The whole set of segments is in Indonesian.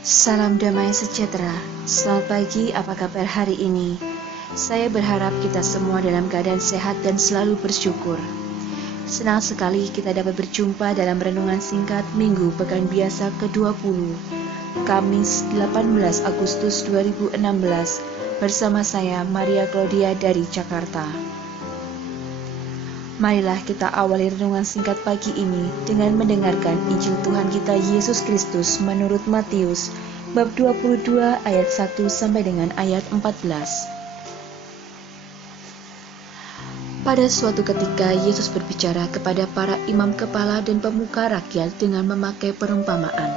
Salam damai sejahtera. Selamat pagi, apa kabar hari ini? Saya berharap kita semua dalam keadaan sehat dan selalu bersyukur. Senang sekali kita dapat berjumpa dalam renungan singkat Minggu Pekan Biasa ke-20, Kamis 18 Agustus 2016, bersama saya Maria Claudia dari Jakarta. Marilah kita awali renungan singkat pagi ini dengan mendengarkan Injil Tuhan kita Yesus Kristus menurut Matius bab 22 ayat 1 sampai dengan ayat 14. Pada suatu ketika Yesus berbicara kepada para imam kepala dan pemuka rakyat dengan memakai perumpamaan.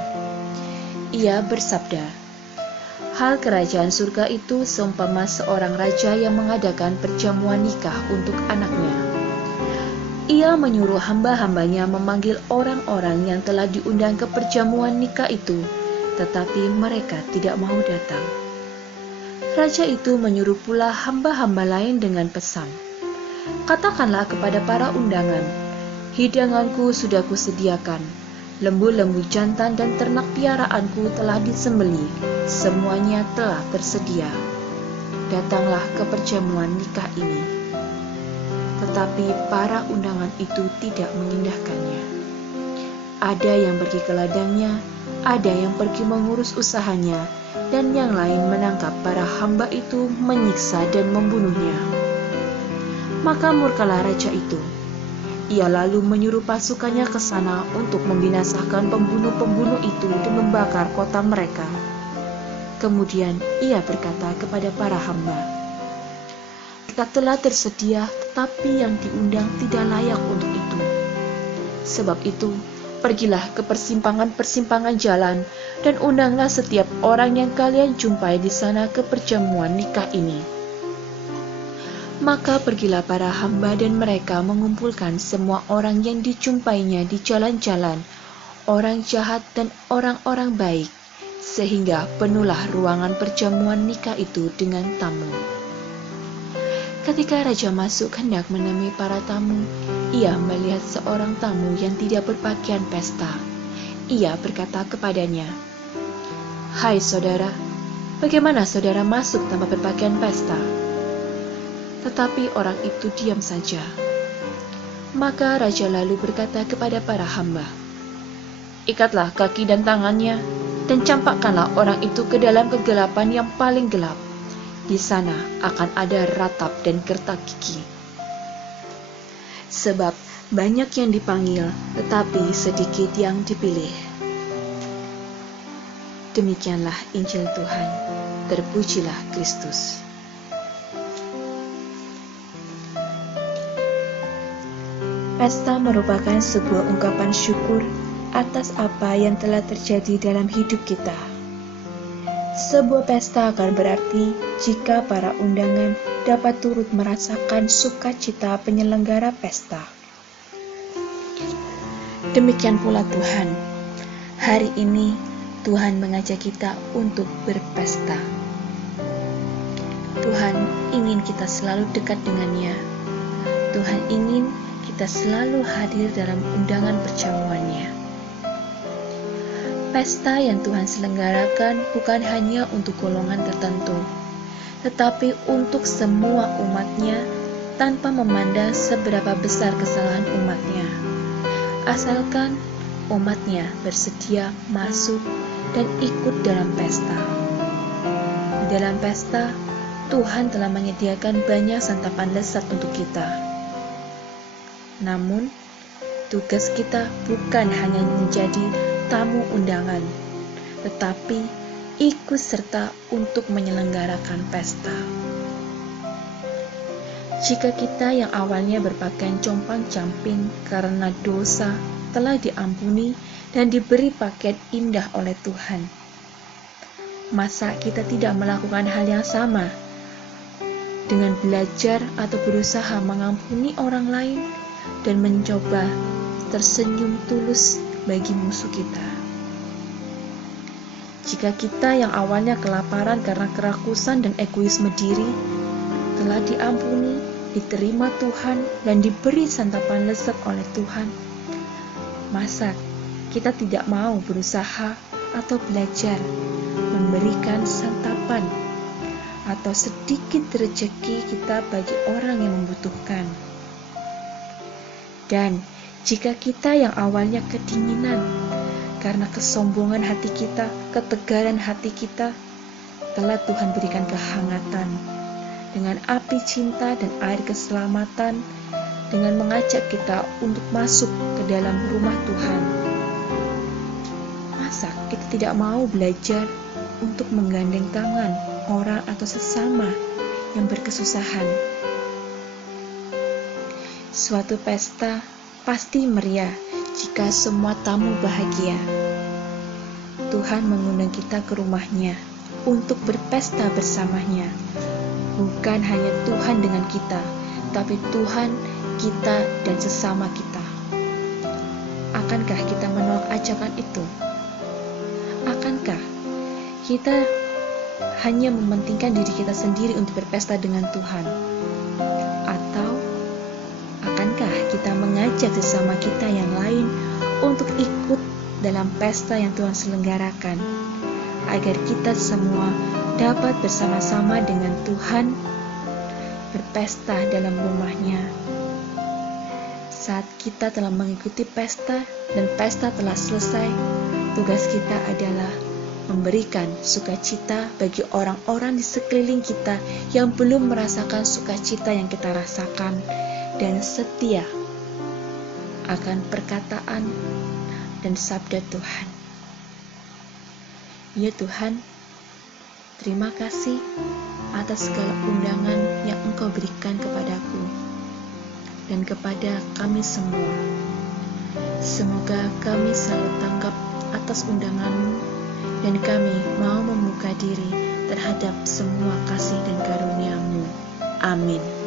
Ia bersabda, "Hal kerajaan surga itu seumpama seorang raja yang mengadakan perjamuan nikah untuk anaknya. Ia menyuruh hamba-hambanya memanggil orang-orang yang telah diundang ke perjamuan nikah itu, tetapi mereka tidak mau datang. Raja itu menyuruh pula hamba-hamba lain dengan pesan, 'Katakanlah kepada para undangan, hidanganku sudah kusediakan, lembu-lembu jantan dan ternak piaraanku telah disembelih, semuanya telah tersedia. Datanglah ke perjamuan nikah ini.' Tetapi para undangan itu tidak mengindahkannya. Ada yang pergi ke ladangnya, ada yang pergi mengurus usahanya, dan yang lain menangkap para hamba itu, menyiksa dan membunuhnya. Maka murkalah raja itu. Ia lalu menyuruh pasukannya ke sana untuk membinasakan pembunuh-pembunuh itu dan membakar kota mereka. Kemudian ia berkata kepada para hamba, 'Kita telah tersedia, tetapi yang diundang tidak layak untuk itu. Sebab itu, pergilah ke persimpangan-persimpangan jalan, dan undanglah setiap orang yang kalian jumpai di sana ke perjamuan nikah ini.' Maka pergilah para hamba dan mereka mengumpulkan semua orang yang dijumpainya di jalan-jalan, orang jahat dan orang-orang baik, sehingga penuhlah ruangan perjamuan nikah itu dengan tamu. Ketika raja masuk hendak menemui para tamu, ia melihat seorang tamu yang tidak berpakaian pesta. Ia berkata kepadanya, 'Hai saudara, bagaimana saudara masuk tanpa berpakaian pesta?' Tetapi orang itu diam saja. Maka raja lalu berkata kepada para hamba, 'Ikatlah kaki dan tangannya, dan campakkanlah orang itu ke dalam kegelapan yang paling gelap. Di sana akan ada ratap dan gertak gigi. Sebab banyak yang dipanggil, tetapi sedikit yang dipilih.' Demikianlah Injil Tuhan. Terpujilah Kristus. Pesta merupakan sebuah ungkapan syukur atas apa yang telah terjadi dalam hidup kita. Sebuah pesta akan berarti jika para undangan dapat turut merasakan sukacita penyelenggara pesta. Demikian pula Tuhan. Hari ini Tuhan mengajak kita untuk berpesta. Tuhan ingin kita selalu dekat dengannya. Tuhan ingin kita selalu hadir dalam undangan perjamuannya. Pesta yang Tuhan selenggarakan bukan hanya untuk golongan tertentu, tetapi untuk semua umatnya tanpa memandang seberapa besar kesalahan umatnya. Asalkan umatnya bersedia masuk dan ikut dalam pesta. Di dalam pesta, Tuhan telah menyediakan banyak santapan lezat untuk kita. Namun, tugas kita bukan hanya menjadi tamu undangan, tetapi ikut serta untuk menyelenggarakan pesta. Jika kita yang awalnya berpakaian compang-camping karena dosa telah diampuni dan diberi pakaian indah oleh Tuhan, masa kita tidak melakukan hal yang sama dengan belajar atau berusaha mengampuni orang lain dan mencoba tersenyum tulus bagi musuh kita? Jika kita yang awalnya kelaparan karena kerakusan dan egoisme diri telah diampuni, diterima Tuhan, dan diberi santapan lezat oleh Tuhan, masa kita tidak mau berusaha atau belajar memberikan santapan atau sedikit rezeki kita bagi orang yang membutuhkan. Dan jika kita yang awalnya kedinginan karena kesombongan hati kita, ketegaran hati kita, telah Tuhan berikan kehangatan dengan api cinta dan air keselamatan, dengan mengajak kita untuk masuk ke dalam rumah Tuhan. Masa kita tidak mau belajar untuk menggandeng tangan orang atau sesama yang berkesusahan? Suatu pesta pasti meriah jika semua tamu bahagia. Tuhan mengundang kita ke rumahnya untuk berpesta bersamanya. Bukan hanya Tuhan dengan kita, tapi Tuhan, kita, dan sesama kita. Akankah kita menolak ajakan itu? Akankah kita hanya mementingkan diri kita sendiri untuk berpesta dengan Tuhan? Atau akankah kita mengajak sesama kita yang lain untuk ikut dalam pesta yang Tuhan selenggarakan, agar kita semua dapat bersama-sama dengan Tuhan berpesta dalam rumah-Nya? Saat kita telah mengikuti pesta dan pesta telah selesai, tugas kita adalah memberikan sukacita bagi orang-orang di sekeliling kita yang belum merasakan sukacita yang kita rasakan, dan setia akan perkataan dan sabda Tuhan. Ya Tuhan, terima kasih atas segala undangan yang Engkau berikan kepadaku dan kepada kami semua. Semoga kami selalu tanggap atas undangan-Mu dan kami mau membuka diri terhadap semua kasih dan karunia-Mu. Amin.